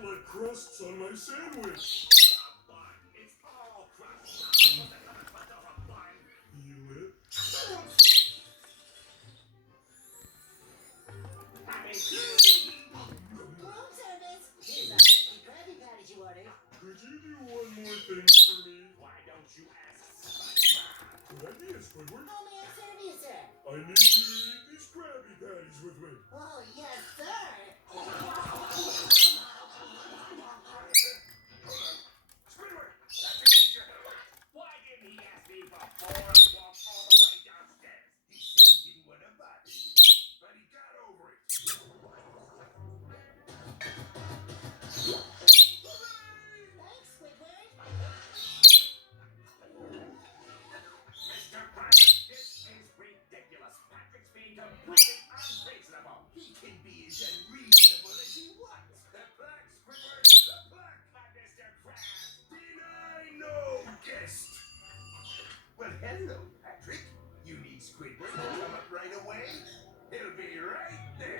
don't like crusts on my sandwich. It's all crust. Feel it? Room service. Here's our 50 Krabby Patties you ordered. Could you do one more thing for me? Why don't you ask SpongeBob? Good idea, Squidward. How may I serve you, sir? I need you to eat these Krabby Patties with me. Oh, yes, sir. Squidward, that's your teacher. Why didn't he ask me before I walked all the way downstairs? He said he didn't want to bother you, but he got over it. Thanks, Squidward. Mr. Patrick, this is ridiculous. Patrick's being completely unreasonable. He can be as unreasonable as he wants. The plaque, Squidward, the plaque. Mr. Krabs. Deny no guest. Well, hello, Patrick. You need Squidward to come up right away? He'll be right there.